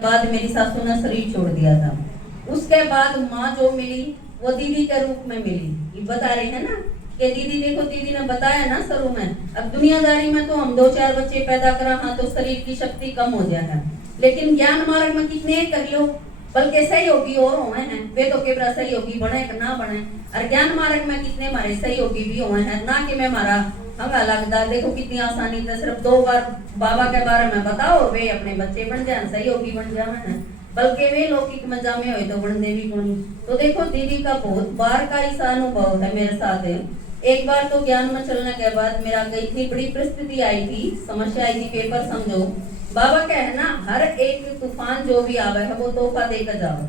बाद मेरी सासू ने शरीर छोड़ दिया था। उसके बाद माँ जो मिली वो दीदी के रूप में मिली। ये बता रहे हैं ना कि दीदी, देखो दीदी ने बताया ना शुरू में, अब दुनियादारी में तो हम 2-4 बच्चे पैदा करा हाँ तो शरीर की शक्ति कम हो जाए है, लेकिन ज्ञान मार्ग में कितने कर लो, बल्कि सहयोगी और हुए हैं। वे तो केवल सहयोगी बने ना बने, और ज्ञान मार्ग में कितने हमारे सहयोगी भी हुए हैं। ना कि मैं हमारा हंगा लगता, देखो कितनी आसानी से सिर्फ 2 बार बाबा के बारे में बताओ वे अपने बच्चे बन जाए, सहयोगी बन जाए, बल्कि वे लौकिक मजा में हो तो बनने भी कौन। तो देखो दीदी का बहुत बार का ऐसा अनुभव है मेरे साथ है। एक बार तो ज्ञान में चलने के बाद मेरा इतनी बड़ी परिस्थिति आई थी, समस्या आई थी, पेपर समझो। बाबा कहना हर एक तूफान जो भी आवे है वो तोहफा देकर जाओ।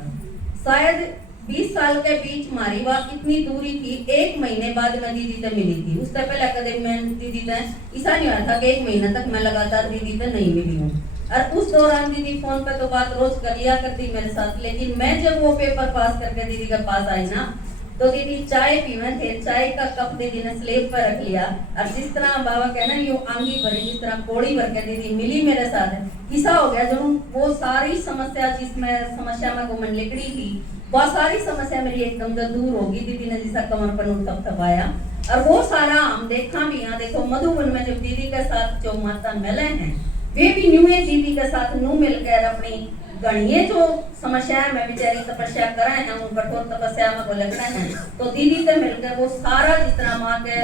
शायद 20 साल के बीच हमारी बात इतनी दूरी थी, 1 महीने बाद मैं दीदी से मिली थी। उससे पहले कदे मैं दीदी से ऐसा नहीं हुआ था कि 1 महीने तक मैं लगातार दीदी से नहीं मिली हूँ। और उस दौरान दीदी फोन पे तो बात रोज कर लिया करती मेरे साथ, लेकिन मैं जब वो पेपर पास करके दीदी के पास आई ना, तो दीदी चाय पीवे थे, चाय का कप दीदी ने स्लेब पर रख लिया, और जिस तरह बाबा कहना यूं आंगी भरी, जिस तरह कोड़ी भर के दीदी मिली मेरे साथ। ऐसा हो गया जो वो सारी समस्या जिसमें समस्या में वो मन लिकड़ी थी, बहुत सारी समस्या मेरी एकदम से दूर होगी। दीदी ने जिसका कमर पर थपथपाया, और वो सारा हम देखा भी। यहाँ देखो मधुबन में जब दीदी के साथ जो माता मिले हैं, वे भी न्यूए दीदी के साथ नू मिलकर अपनी गणिये जो समस्या में बेचारी तपस्या करे हैं, उन कठोर तपस्या में वो लग रहे हैं, तो दीदी से मिलकर वो सारा जिस तरह माँ के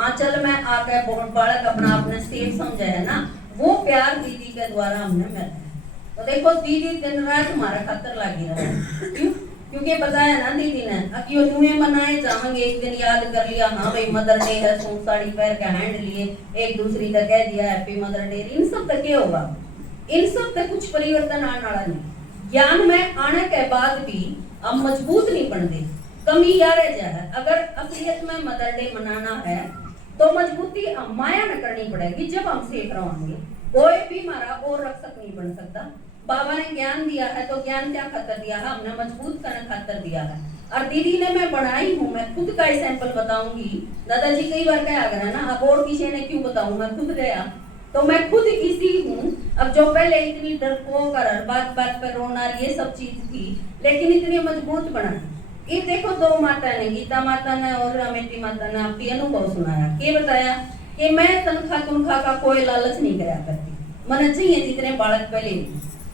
आंचल में आकर बालक अपना अपने सेफ समझे है ना, वो प्यार दीदी के द्वारा हमने मिला। तो देखो दीदी दिन रात हमारा खातर लगी रहा। क्यों? क्योंकि बताया ना दीदी ने, अब यो नुए मनाए जाएंगे, एक दिन याद कर लिया हाँ भाई मदर डे है, सूट साड़ी पहन के हैंड लिए एक दूसरी का कह दिया हैप्पी मदर डे। इन सब तक क्या होगा? इन सब तक कुछ परिवर्तन आने वाला नहीं। ज्ञान में आने के बाद भी अब मजबूत नहीं बनते, कमी यार है। अगर असलियत में मदर डे मनाना है तो मजबूती माया में करनी पड़ेगी। जब हम सेफ रहेंगे कोई भी हमारा और रक्षक नहीं बन सकता। बाबा ने ज्ञान दिया है तो ज्ञान क्या खातर दिया है? हमने मजबूत करने खातर दिया है। और दीदी ने मैं बनाई हूँ, मैं खुद का एग्जाम्पल बताऊंगी। दादाजी कई बार क्या करा ना, अब और किसी ने क्यों बताऊं, मैं खुद गया तो मैं खुद किसी हूँ। अब जो पहले इतनी डरपोक और बात बात पर रोना ये सब चीज थी, लेकिन इतनी मजबूत बना। ये देखो 2 माता ने, गीता माता ने और अमेठी माता ने आपकी अनुभव सुनाया। ये बताया कि मैं तनख्वाह का कोई लालच नहीं कराया करती, मन चाहिए जितने बालक पहले।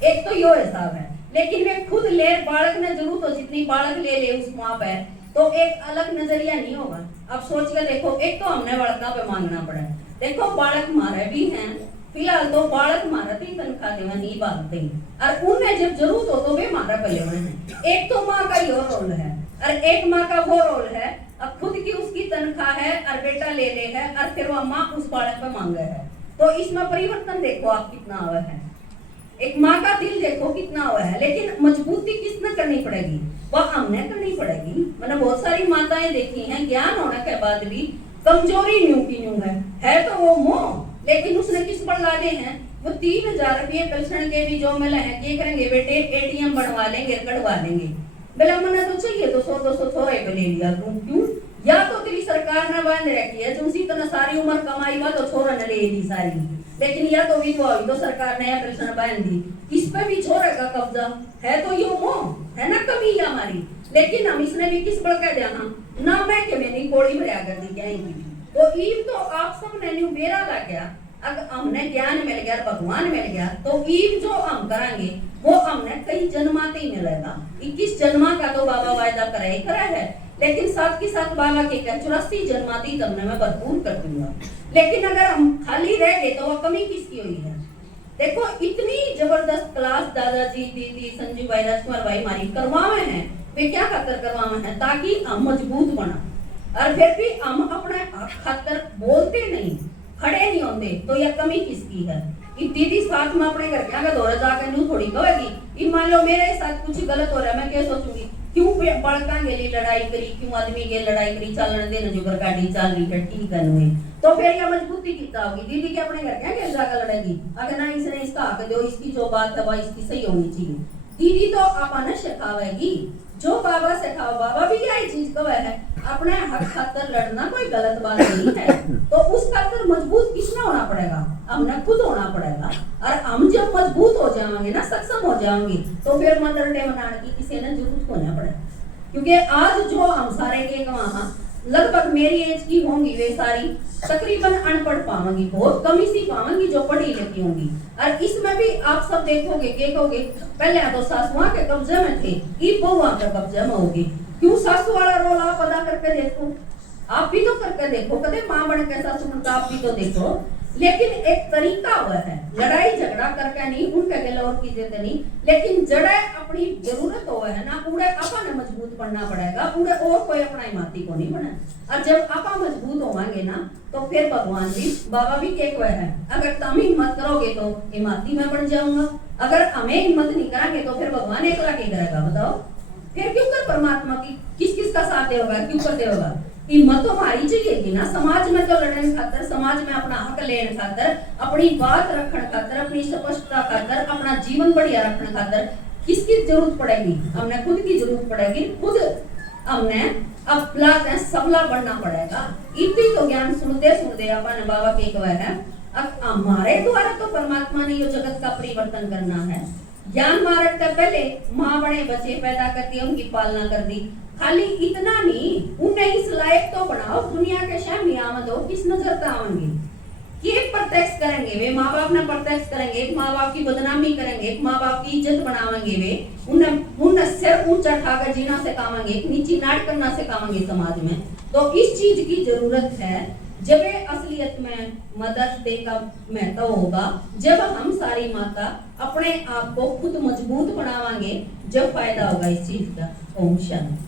एक तो यो हिसाब है, लेकिन वे खुद ले बालक ने जरूर तो जितनी बालक ले उस माँ पे, तो एक अलग नजरिया नहीं होगा। अब सोच के देखो, एक तो हमने बालका पे मांगना पड़ा। देखो बालक मारे भी हैं, फिलहाल तो बालक मारा भी तनख्वाह देवा नहीं बांधते, और उन्हें जब जरूरत हो तो वे मारा पहले हैं। एक तो माँ का यो रोल है, और एक माँ का वो रोल है अब खुद की उसकी तनख्वाह है और बेटा ले है, और फिर वह माँ उस बालक पे मांगे है। तो इसमें परिवर्तन देखो आप कितना हुआ है। एक माँ का दिल देखो कितना हुआ है, लेकिन मजबूती किसने करनी पड़ेगी? वह हमने करनी पड़ेगी। मैंने बहुत सारी माताएं देखी हैं, ज्ञान होने के बाद भी कमजोरी न्यू की न्यू है तो वो मोह, लेकिन उसने किस पर लादे हैं? वो 3000 रुपये पेंशन के भी जो मिले हैं, क्या करेंगे बेटे? एटीएम बनवा लेंगे, कटवा लेंगे। बोला मैंने तो चाहिए तो 100-200 थोड़ा ही ले लिया। क्यों? या तो तेरी सरकार ने बांध रखी है, जो उसी तरह सारी उम्र कमाई हुआ तो छोरा ने ले ली सारी, लेकिन या तो विधवा हुई तो सरकार ने पेंशन बांध दी। इस पे भी छोरे का कब्जा है, तो यो मोह है ना, कमी है हमारी। लेकिन हम इसने भी किस बड़ कह दिया ना, मैं के मैंने कोड़ी भरिया कर दी क्या ही। तो ईव तो आप सब ने न्यू मेरा लग गया। अगर हमने ज्ञान मिल गया, भगवान मिल गया, तो ईव जो हम कराएंगे वो हमने कई जन्माते ही मिलेगा। 21 जन्मा का तो बाबा वायदा करा है, लेकिन साथ के साथ बाबा के 84 जन्माती तमने मैं भरपूर कर दूंगा। लेकिन अगर हम खाली रह गए तो वह कमी किसकी हुई है? देखो इतनी जबरदस्त क्लास दादाजी, दीदी, संजू भाई, राजकुमार भाई हमारी करवावे हैं। वे क्या खातर करवावे हैं? ताकि हम मजबूत बना, और फिर भी हम अपने खातर बोलते नहीं, खड़े नहीं होते, तो यह कमी किसकी है? ये दीदी साथ में अपने घर के दौरे जाकर न्यू थोड़ी कहेगी। मान लो मेरे साथ कुछ गलत हो रहा है, मैं क्या सोचूंगी? क्यों बड़का के लिए लड़ाई करी, क्यों आदमी के लड़ाई करी, चलने देना जो घर गाड़ी चल रही है ठीक है, तो फिर यह मजबूती कितना होगी? दीदी के अपने घर क्या जाकर लड़ेगी? अगर ना इसने इसका हक दो, इसकी जो बात है वह इसकी सही होनी चाहिए। दीदी तो अपन सिखावेगी, जो बाबा सिखाओ, बाबा भी यही चीज कहे है, अपने हक खातर लड़ना कोई गलत बात नहीं है। तो उस खातर मजबूत किसने होना पड़ेगा? हमने खुद होना पड़ेगा। और हम जब मजबूत हो जाएंगे ना, सक्षम हो जाएंगे, तो फिर मदर डे मनाने की किसी ने जरूरत होना पड़ेगा। क्योंकि आज जो हम सारे के वहां लगभग मेरी एज की होंगी, वे सारी तकरीबन अनपढ़ पावेंगी, बहुत कम ही सी पावेंगी जो पढ़ी लिखी होंगी। और इसमें भी आप सब देखोगे के कहोगे पहले तो सासुआ के कब्जे में थे, ई बहुआ के कब्जे में होगी। क्यों? सासू वाला रोल आप अदा करके देखो, आप भी तो करके देखो, कदे माँ बन के सासू बनता आप भी तो देखो। लेकिन एक तरीका हुआ है, लड़ाई झगड़ा करके नहीं, उनके गले और की देते नहीं, लेकिन जड़े अपनी जरूरत हो है ना, उड़े आपा ने मजबूत बनना पड़ेगा, उड़े और कोई अपना इमाती को नहीं बना। और जब आपा मजबूत होवांगे ना, तो फिर भगवान भी बाबा भी एक वह है, अगर तुम हिम्मत करोगे तो इमाती में बन जाऊंगा, अगर हमें हिम्मत नहीं करांगे तो फिर भगवान एकला क्या करेगा बताओ? फिर क्यों कर परमात्मा की किस किस का साथ देगा, क्यों कर देगा? हिम्मत तो हमारी चाहिए ना, समाज में तो लड़ने खातर, समाज में अपना हक लेने खातर, अपनी बात रखने खातर, अपनी स्पष्टता खातर, अपना जीवन बढ़िया रखने खातर किसकी जरूरत पड़ेगी? हमने खुद की जरूरत पड़ेगी, खुद हमने अपना सबला बनना पड़ेगा। इतनी तो ज्ञान सुनते सुनते अपन बाबा के कहे है, अब हमारे द्वारा तो परमात्मा ने ये जगत का परिवर्तन करना है। ज्ञान मार्ग का पहले माँ बड़े बच्चे पैदा करती, उनकी पालना कर दी, खाली इतना नहीं, उन्हें इस लायक तो बनाओ दुनिया के शामी आमद हो, किस नजर तावेंगे, ये प्रत्यक्ष करेंगे, वे माँ बाप ने प्रत्यक्ष करेंगे, एक माँ बाप की बदनामी करेंगे, एक माँ बाप की इज्जत बनावेंगे, वे उन्हें सिर ऊंचा ठाकर जीना सिखावेंगे, एक नीची नाट करना सिखावेंगे समाज में। तो इस चीज की जरूरत है, जब असलियत में मदर्स डे का महत्व होगा, जब हम सारी माता अपने आप को खुद मजबूत बनावांगे, जब फायदा होगा इस चीज का। ओम शांति।